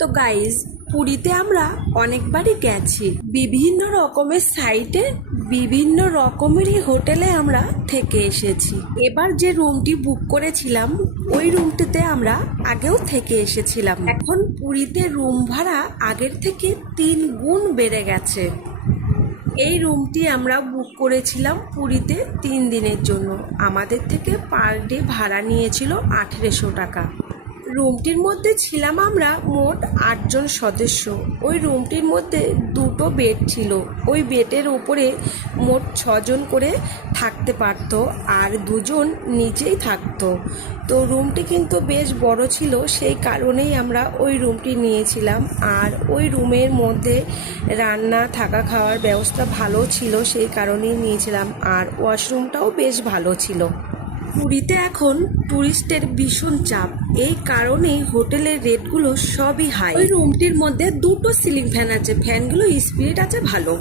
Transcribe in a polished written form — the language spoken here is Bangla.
তো গাইজ, পুরীতে আমরা অনেকবারই গেছি। বিভিন্ন রকমের সাইটে বিভিন্ন রকমেরই হোটেলে আমরা থেকে এসেছি। এবার যে রুমটি বুক করেছিলাম ওই রুমটিতে আমরা আগেও থেকে এসেছিলাম। এখন পুরীতে রুম ভাড়া আগের থেকে 3 গুণ বেড়ে গেছে। এই রুমটি আমরা বুক করেছিলাম পুরীতে 3 দিনের জন্য। আমাদের থেকে পার ডে ভাড়া নিয়েছিল 1800 টাকা। রুমটির মধ্যে ছিলাম আমরা মোট 8 জন সদস্য। ওই রুমটির মধ্যে 2টো বেড ছিল। ওই বেডের উপরে মোট 6 জন করে থাকতে পারতো, আর 2 জন নিচেই থাকতো। তো রুমটি কিন্তু বেশ বড় ছিল, সেই কারণেই আমরা ওই রুমটি নিয়েছিলাম। আর ওই রুমের মধ্যে রান্না থাকা খাওয়ার ব্যবস্থা ভালো ছিল, সেই কারণেই নিয়েছিলাম। আর ওয়াশরুমটাও বেশ ভালো ছিল। পুরীতে এখন টুরিস্টের ভীষণ চাপ, এই কারণেই হোটেলের রেটগুলো সবই হাই। ওই রুমটির মধ্যে 2টো সিলিং ফ্যান আছে, ফ্যানগুলো স্পিড আছে ভালো।